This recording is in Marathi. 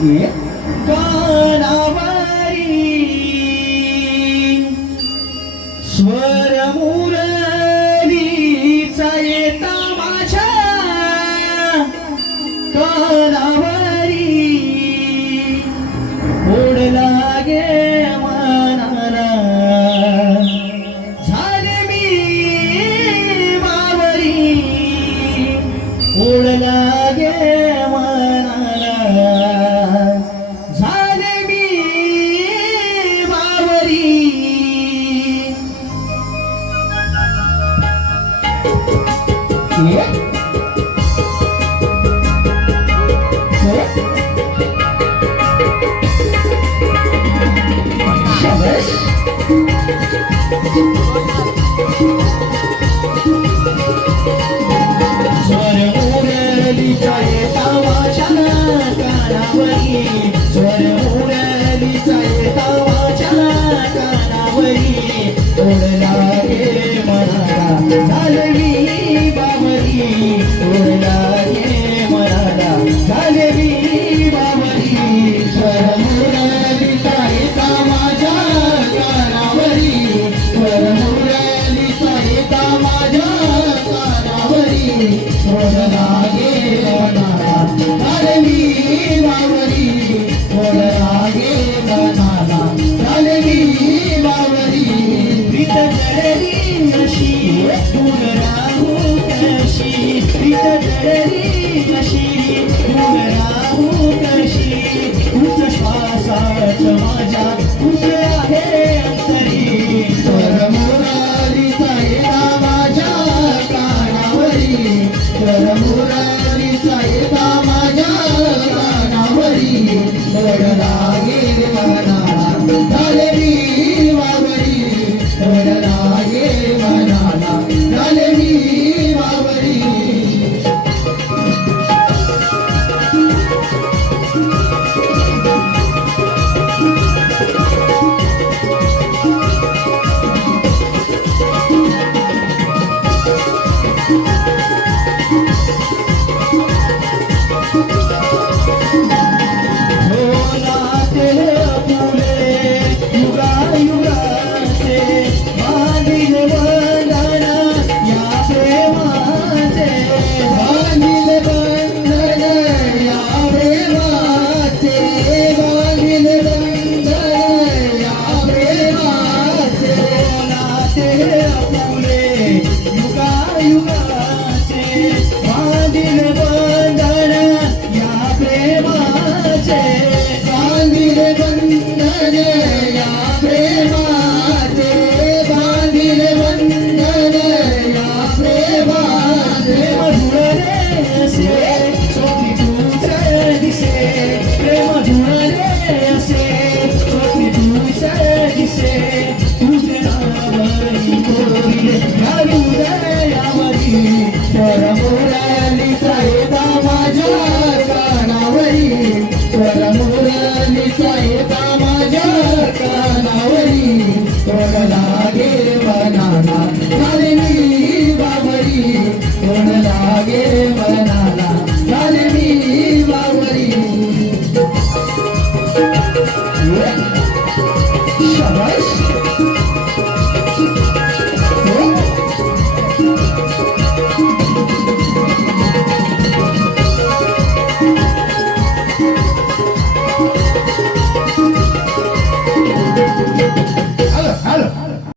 कानावरी स्वर मुरलीचा येता माझ्या कानावरी ओढ लागे मनाला झाले मी बावरी ओढ लागे मनाला झाले मी बावरी स्वर मुरलीचा येता माझ्या कानावरी स्वर मुरलीचा येता माझ्या कानावरी ओढ लागे मनाला झाले मी बावरी ओढ लागे मनाला झाले मी बावरी स्वर मुरलीचा येता माझ्या कानावरी स्वर मुरलीचा येता माझ्या कानावरी ओढ लागे मनाला झाले मी बावरी ओढ लागे मनाला झाले मी बावरी प्रीत जडली नशी दूर राहू कशी प्रीत जडली नशी दूर राहू कशी तुझ श्वासात माझ्या तुझ आहे अंतरी स्वर मुरलीचा येता माझ्या कानावरी स्वर मुरलीचा येता माझ्या कानावरी ओढ लागे मनाला झाले मी बावरी ओढ लागे मनाला झाले मी बावरी युगाचे बांधिले